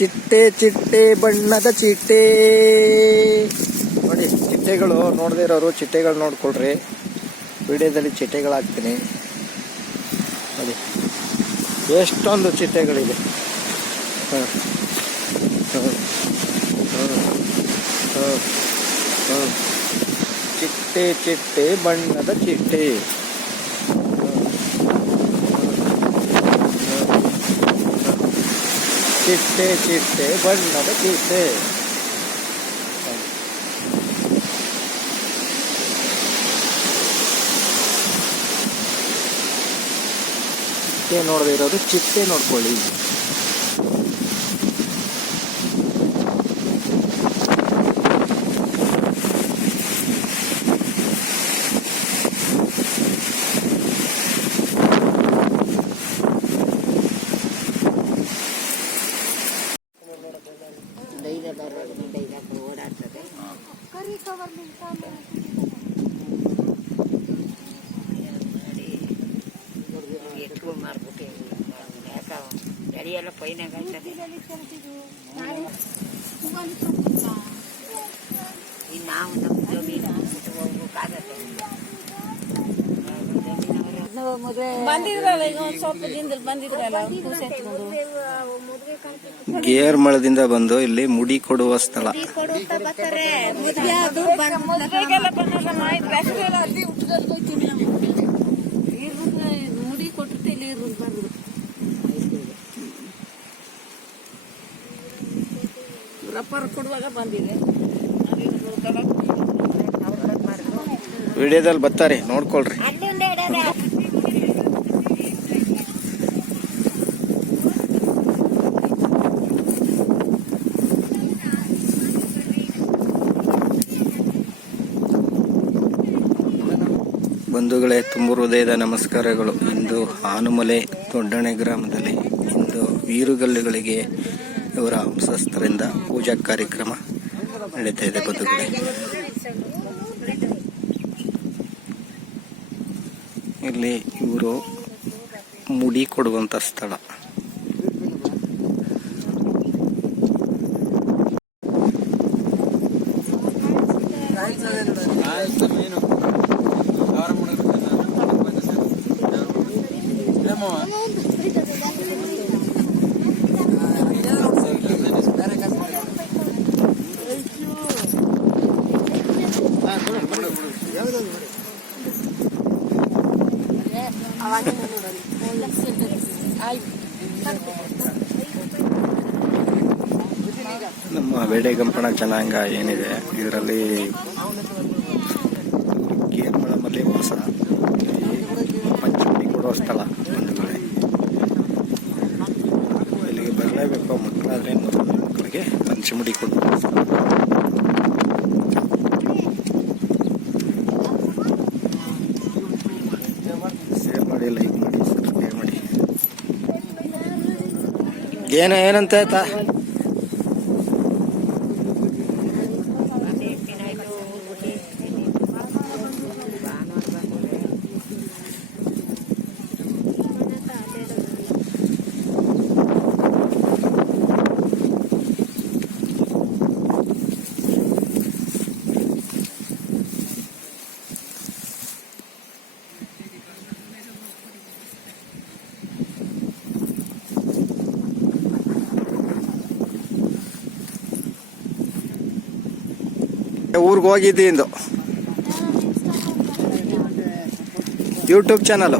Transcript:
ಚಿಟ್ಟೆ ಚಿಟ್ಟೆ ಬಣ್ಣದ ಚಿಟ್ಟೆ ನೋಡಿ. ಚಿಟ್ಟೆಗಳು ನೋಡದೇ ಇರೋರು ಚಿಟ್ಟೆಗಳು ನೋಡ್ಕೊಳ್ರಿ. ವಿಡಿಯೋದಲ್ಲಿ ಚಿಟ್ಟೆಗಳು ಹಾಕ್ತೀನಿ ನೋಡಿ. ಎಷ್ಟೊಂದು ಚಿಟ್ಟೆಗಳಿದೆ. ಚಿಟ್ಟೆ ಚಿಟ್ಟೆ ಬಣ್ಣದ ಚಿಟ್ಟೆ. ಚಿಟ್ಟೆ ಚಿಟ್ಟೆ ಬಣ್ಣದ ಚಿಟ್ಟೆ. ಚಿಟ್ಟೆ ನೋಡದೇ ಇರೋದು ಚಿಟ್ಟೆ ನೋಡ್ಕೊಳ್ಳಿ. ಓಡಾಡ್ತದೆ. ಎತ್ಕೊಂಡು ಮಾರ್ಬಿಟ್ಟು ಯಾಕ ಎಡಿ ಎಲ್ಲ ಪೈನಾಗ ಆಯ್ತದೆ. ಈಗ ನಾವು ನಮ್ಮ ಜಮೀನು ಹೋಗ್ಬೇಕಾಗತ್ತೆ. ಬಂದಿದ್ರಲ್ಲ ಈಗ ಒಂದು ಸ್ವಲ್ಪ ದಿನದಲ್ಲಿ ಬಂದಿದ್ರಲ್ಲ ಗೇರ್ ಮಳದಿಂದ ಬಂದು ಇಲ್ಲಿ ಮುಡಿ ಕೊಡುವ ಸ್ಥಳ. ಮುಡಿ ಕೊಟ್ಟಿರ್ತೆ ಇಲ್ಲಿ ಬಂದ್ರು ರಪ್ಪರ್ ಕೊಡುವಾಗ ಬಂದಿದೆ. ವಿಡಿಯೋದಲ್ಲಿ ಬರ್ತಾರೆ ನೋಡ್ಕೊಳ್ರಿ. ಬಂಧುಗಳೇ, ತುಂಬು ಹೃದಯದ ನಮಸ್ಕಾರಗಳು. ಇಂದು ಹಾನುಮಲೆ ದೊಡ್ಡಣೆ ಗ್ರಾಮದಲ್ಲಿ ಇಂದು ವೀರುಗಲ್ಲುಗಳಿಗೆ ಇವರ ವಂಶಸ್ಥರಿಂದ ಪೂಜಾ ಕಾರ್ಯಕ್ರಮ ನಡೀತಾ ಇದೆ. ಬಂಧುಗಳೇ, ಇಲ್ಲಿ ಇವರು ಮುಡಿ ಕೊಡುವಂತ ಸ್ಥಳ. ನಮ್ಮ ಬೇಡೆಗಂಪಣ ಜನಾಂಗ ಏನಿದೆ ಇದರಲ್ಲಿ ಗೇರ್ಮಳ ಮಲೆ ವಾಸ ಪಂಚಮಿ ಕೊಡುವ ಸ್ಥಳ. ಬಂಧುಗಳೇ, ಇಲ್ಲಿಗೆ ಬರಲೇಬೇಕು. ಮಕ್ಕಳಾದ್ರೆ ಮಕ್ಕಳಿಗೆ ಪಂಚಮುಡಿ ಕೊಡುವ ಸ್ಥಳ. ಶೇರ್ ಮಾಡಿ, ಲೈಕ್ ಮಾಡಿ, ಸಬ್ಸ್ಕ್ರೈಬ್ ಮಾಡಿ. ಏನಂತ ಆಯ್ತಾ? ಊರಿಗೆ ಹೋಗಿದ್ದಿ ಇಂದು ಯೂಟ್ಯೂಬ್ ಚಾನಲ್.